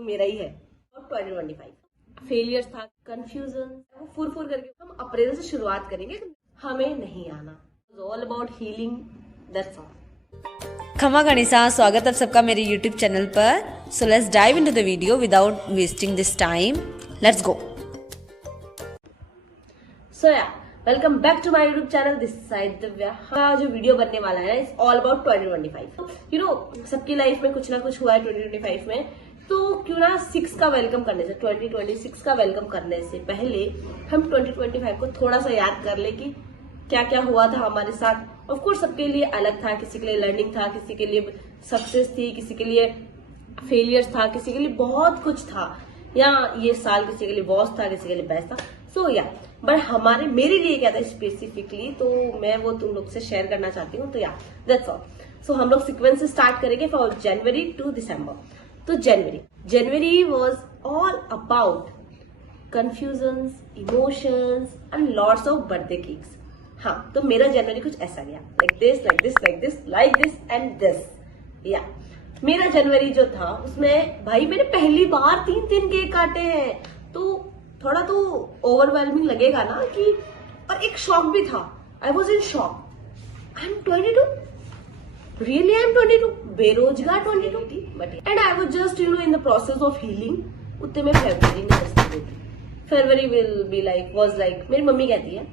तो मेरा ही है। और 2025 फेलियर्स था, कंफ्यूजन, फुर करके हम अप्रैल से शुरुआत करेंगे। हमें नहीं आना, all about healing, that's all. खमा गणिसा, स्वागत है सबका मेरे YouTube चैनल पर। So let's dive into the video without wasting this time. Let's go. So yeah welcome back to my YouTube channel, this side Divya. हाँ, जो वीडियो बनने वाला है it's all about 2025। You know, सबकी लाइफ में कुछ ना कुछ हुआ है 2025 में, तो क्यों ना 6 का वेलकम करने से, 2026 का वेलकम करने से पहले हम 2025 को थोड़ा सा याद कर ले कि क्या क्या हुआ था हमारे साथ। ऑफ कोर्स सबके लिए अलग था, किसी के लिए लर्निंग था, किसी के लिए सक्सेस थी, किसी के लिए फेलियर्स था, किसी के लिए बहुत कुछ था, या ये साल किसी के लिए वॉस था, किसी के लिए बेस्ट था। सो या बट मेरे लिए क्या था स्पेसिफिकली, तो मैं वो तुम लोग से शेयर करना चाहती हूँ। तो या दैट्स ऑल। सो हम लोग सीक्वेंस से स्टार्ट करेंगे फॉर जनवरी टू दिसंबर। तो January was all about confusions, emotions and lots of birthday cakes. हाँ, तो मेरा जनवरी कुछ ऐसा गया, लाइक दिस एंड दिस। या मेरा जनवरी जो था उसमें भाई मैंने पहली बार 3 केक काटे हैं, तो थोड़ा तो ओवरवेलमिंग लगेगा ना कि, और एक शॉक भी था। I was in shock. I am 22, really I am 22, बेरोजगार 22, but and I was just in the process of healing. उतने में फरवरी में फरवरी विल बी लाइक मेरी मम्मी कहती है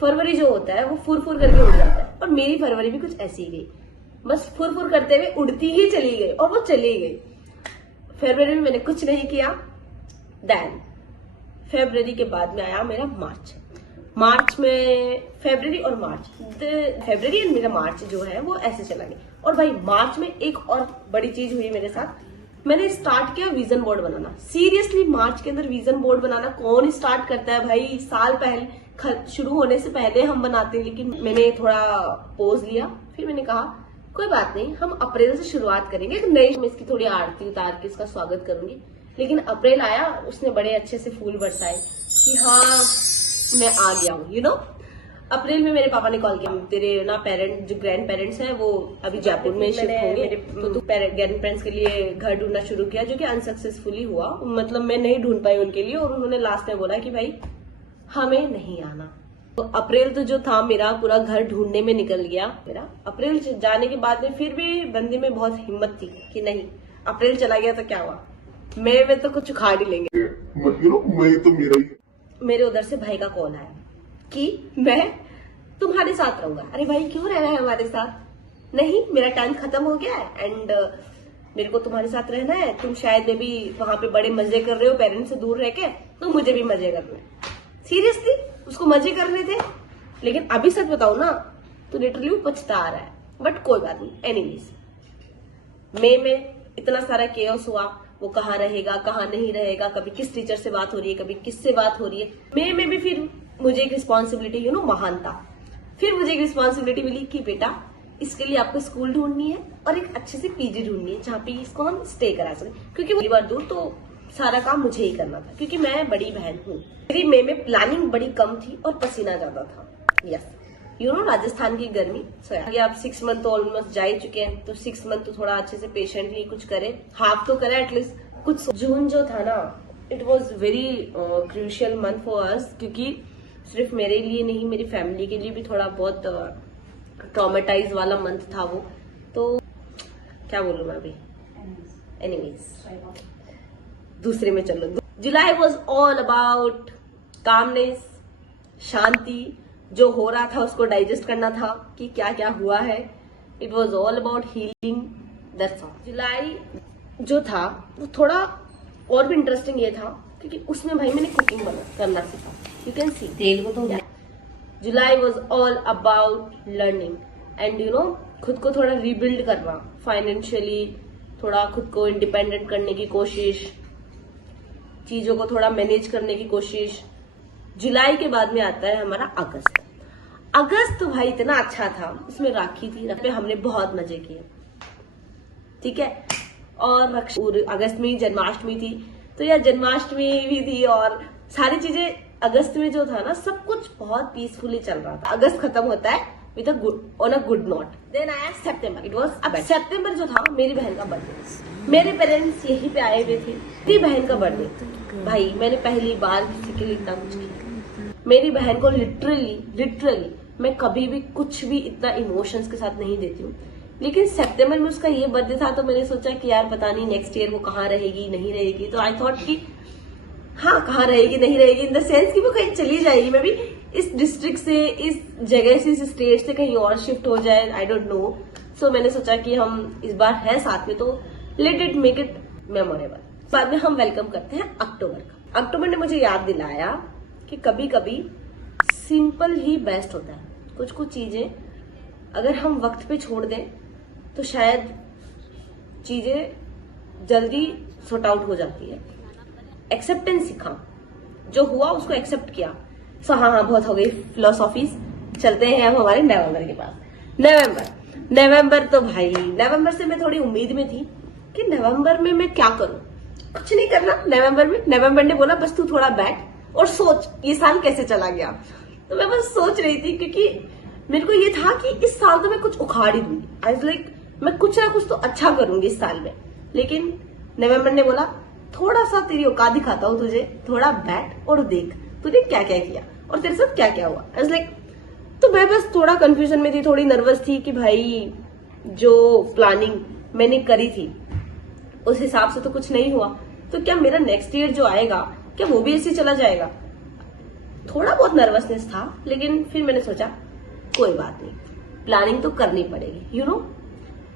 फरवरी जो होता है वो फुर करके उड़ जाता है, और मेरी फरवरी भी कुछ ऐसी ही गई, बस फुर करते हुए उड़ती ही चली गई, और वो चली गई। फरवरी में मैंने कुछ नहीं किया। देन फरवरी के बाद में आया मेरा मार्च में, फरवरी और मार्च, फरवरी एंड मेरा मार्च जो है वो ऐसे चला गया। और भाई मार्च में एक और बड़ी चीज हुई मेरे साथ, मैंने स्टार्ट किया विजन बोर्ड बनाना। सीरियसली मार्च के अंदर विजन बोर्ड बनाना कौन स्टार्ट करता है भाई? साल पहले शुरू होने से पहले हम बनाते हैं, लेकिन मैंने थोड़ा पोज लिया, फिर मैंने कहा कोई बात नहीं, हम अप्रैल से शुरुआत करेंगे। नई मैं इसकी थोड़ी आरती उतार के इसका स्वागत करूंगी। लेकिन अप्रैल आया, उसने बड़े अच्छे से फूल बरसाए कि हाँ मैं आ गया हूँ। यू नो, अप्रैल में मेरे पापा ने कॉल किया, तेरे ना पेरेंट जो ग्रैंड पेरेंट्स हैं वो अभी जयपुर में शिफ्ट होंगे, तो तू ग्रैंड पेरेंट्स के लिए घर ढूंढना शुरू किया, जो कि अनसक्सेसफुली हुआ। मतलब मैं नहीं ढूंढ पाई उनके लिए, और उन्होंने लास्ट में बोला कि भाई हमें नहीं आना। तो अप्रैल तो जो था मेरा पूरा घर ढूंढने में निकल गया मेरा। अप्रैल जाने के बाद में फिर भी बंदे में बहुत हिम्मत थी कि नहीं, अप्रैल चला गया तो क्या हुआ, मैं तो कुछ उखाड़ ही लेंगे, मैं तो मेरा ही। मेरे उधर से भाई का कॉल आया कि मैं तुम्हारे साथ रहूंगा। अरे भाई क्यों रहना है हमारे साथ? नहीं, मेरा टाइम खत्म हो गया है एंड मेरे को तुम्हारे साथ रहना है। तुम शायद में भी वहां पे बड़े मजे कर रहे हो पेरेंट्स से दूर रह के, तो मुझे भी मजे करने हैं। सीरियसली उसको मजे करने थे। लेकिन अभी सच बताऊ ना तो लिटरली पछता आ रहा है, बट कोई बात नहीं। एनीवेज, मई में इतना सारा केओस हुआ, वो कहाँ रहेगा कहाँ नहीं रहेगा, कभी किस टीचर से बात हो रही है, कभी किससे बात हो रही है। मई में भी फिर मुझे एक रिस्पॉन्सिबिलिटी महानता, फिर मुझे एक रिस्पॉन्सिबिलिटी मिली कि बेटा इसके लिए आपको स्कूल ढूंढनी है और एक अच्छे से पीजी ढूंढनी है जहाँ पे इसको हम स्टे करा सकें, क्योंकि वो बार दूर तो सारा काम मुझे ही करना था, क्योंकि मैं बड़ी बहन हूँ। मेरी मई में प्लानिंग बड़ी कम थी और पसीना ज्यादा था। यस, राजस्थान की गर्मी। आगे आप 6 मंथ तो ऑलमोस्ट जा ही चुके हैं, तो 6 मंथ तो थोड़ा अच्छे से पेशेंटली कुछ करे, हाफ तो करे एटलीस्ट कुछ। जून जो था ना, it was very crucial month for us, क्योंकि सिर्फ मेरे लिए नहीं, मेरी फैमिली के लिए भी थोड़ा बहुत ट्रॉमेटाइज वाला मंथ था वो। तो क्या बोलूं मैं अभी, एनीवेज दूसरे में चलो। July was all about calmness, शांति, जो हो रहा था उसको डाइजेस्ट करना था कि क्या क्या हुआ है। It was all about healing, that's all. जुलाई जो था वो थोड़ा और भी इंटरेस्टिंग ये था क्योंकि उसमें भाई मैंने कुकिंग करना सीखा। यू कैन सी तेल को तो। जुलाई was all about learning and खुद को थोड़ा रिबिल्ड करना, फाइनेंशियली थोड़ा खुद को इंडिपेंडेंट करने की कोशिश, चीजों को थोड़ा मैनेज करने की कोशिश। जुलाई के बाद में आता है हमारा अगस्त तो भाई इतना अच्छा था, उसमें राखी थी, पे हमने बहुत मजे किए, ठीक है। और अगस्त में जन्माष्टमी थी, तो यार जन्माष्टमी भी थी और सारी चीजें अगस्त में जो था ना, सब कुछ बहुत पीसफुली चल रहा था। अगस्त खत्म होता है, with a good on a good note. Then आया सितंबर, इट वाज अब सितंबर जो था मेरी बहन का बर्थडे। मेरे पेरेंट्स यहीं पे आए हुए थे, मेरी बहन का बर्थडे। भाई मैंने पहली बार किसी के लिए इतना कुछ किया। मेरी बहन को लिटरली मैं कभी भी कुछ भी इतना इमोशंस के साथ नहीं देती हूँ, लेकिन सितंबर में उसका ये बर्थडे था तो मैंने सोचा कि यार पता नहीं नेक्स्ट ईयर वो कहाँ रहेगी नहीं रहेगी। तो आई थॉट कि हाँ कहाँ रहेगी नहीं रहेगी इन द सेंस कि वो कहीं चली जाएगी, मैं भी इस डिस्ट्रिक्ट से, इस जगह से, इस स्टेट से कहीं और शिफ्ट हो जाए, आई डोंट नो। सो मैंने सोचा कि हम इस बार है साथ में तो let it make it memorable. बाद में हम वेलकम करते हैं अक्टूबर का। अक्टूबर ने मुझे याद दिलाया कि कभी कभी सिंपल ही बेस्ट होता है। कुछ कुछ चीजें अगर हम वक्त पे छोड़ दें तो शायद चीजें जल्दी सॉर्ट आउट हो जाती है। एक्सेप्टेंस सीखा, जो हुआ उसको एक्सेप्ट किया। सो हाँ बहुत हो गई फिलोसॉफीज, चलते हैं अब हमारे नवंबर के पास। नवंबर तो भाई नवंबर से मैं थोड़ी उम्मीद में थी कि नवंबर में मैं क्या करूं। कुछ नहीं करना नवंबर में। नवंबर ने बोला बस तू थोड़ा बैठ और सोच ये साल कैसे चला गया। तो मैं बस सोच रही थी क्योंकि मेरे को ये था कि इस साल तो मैं कुछ उखाड़ ही दूंगी। आई वाज लाइक मैं कुछ ना कुछ तो अच्छा करूंगी इस साल में। लेकिन नवंबर ने बोला थोड़ा सा तेरी औकात दिखाता हूँ तुझे, थोड़ा बैठ और देख तूने क्या क्या किया और तेरे साथ क्या क्या हुआ। आई वाज लाइक तो मैं बस थोड़ा कंफ्यूजन में थी, थोड़ी नर्वस थी कि भाई जो प्लानिंग मैंने करी थी उस हिसाब से तो कुछ नहीं हुआ, तो क्या मेरा नेक्स्ट ईयर जो आएगा क्या वो भी ऐसे चला जाएगा। थोड़ा बहुत नर्वसनेस था, लेकिन फिर मैंने सोचा कोई बात नहीं, प्लानिंग तो करनी पड़ेगी। यू नो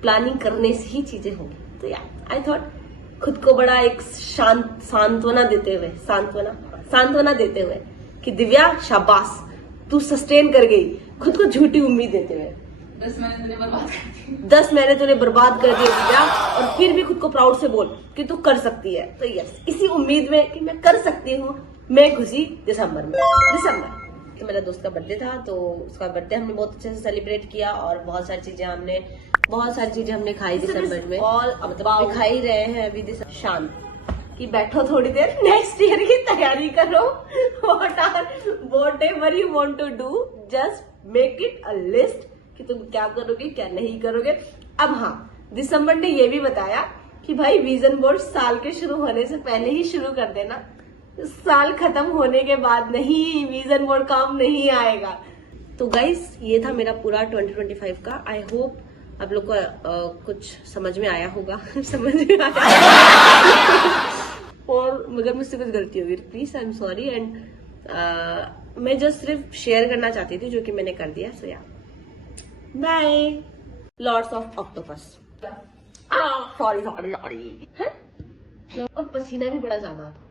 प्लानिंग करने से ही चीजें होंगी। तो यार आई थॉट खुद को बड़ा एक सांत्वना देते हुए कि दिव्या शाबाश तू सस्टेन कर गई, खुद को झूठी उम्मीद देते हुए। 10 महीने तूने बर्बाद कर दिए दिव्या, और फिर भी खुद को प्राउड से बोल कि तू कर सकती है। तो यस, इसी उम्मीद में कि मैं कर सकती हूँ मैं घुसी दिसंबर में। तो मेरा दोस्त का बर्थडे था, तो उसका बर्थडे हमने बहुत अच्छे से सेलिब्रेट किया और बहुत सारी चीजें हमने खाई दिसंबर में। और मतलब दिखाई रहे हैं अभी शांत कि बैठो थोड़ी देर, नेक्स्ट ईयर की तैयारी करो। Whatever you want to do just make it a list कि तुम क्या करोगे क्या नहीं करोगे। अब हाँ, दिसंबर ने ये भी बताया कि भाई विजन बोर्ड साल के शुरू होने से पहले ही शुरू कर देना, साल खत्म होने के बाद नहीं, विजन बोर्ड काम नहीं आएगा। तो गाइस ये था मेरा पूरा 2025 का। आई होप आप लोग को कुछ समझ में आया होगा। समझ में आया और मगर मुझसे कुछ गलती होगी please I am sorry. And मैं जस्ट सिर्फ शेयर करना चाहती थी जो कि मैंने कर दिया। सो या bye. Lords of octopus. Sorry और पसीना भी बड़ा ज्यादा था।